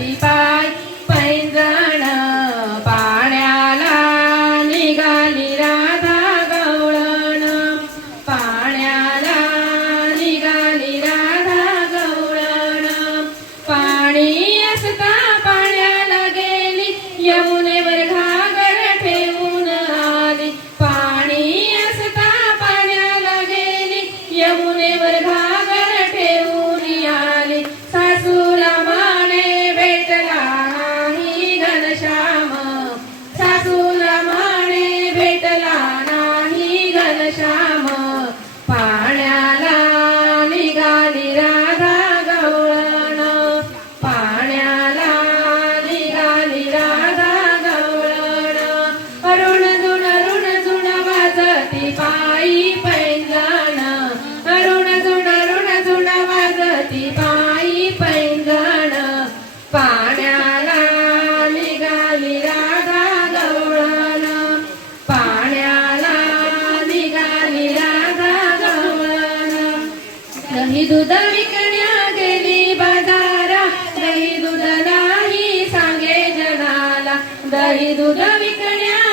Happy birthday. दही दूध विकण्या गेली बाजारा दही दूध नाही सांगे जनाला. दही दूध विकण्या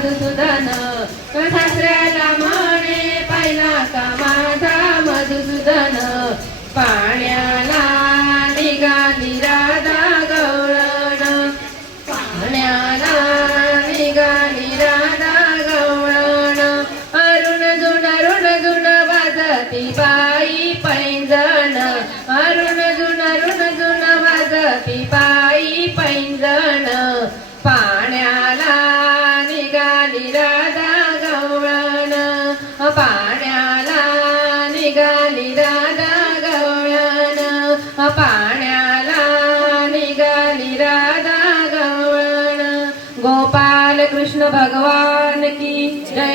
मधुसूदन सासऱ्याला म्हणे पाहिला का माझा मधुसूदन? पाण्याला निघाली राधा गवळण. पाण्याला निघाली राधा गवळण. अरुण जुन अरुण जुन वाजती बा કૃષ્ણ ભગવાન કી જય.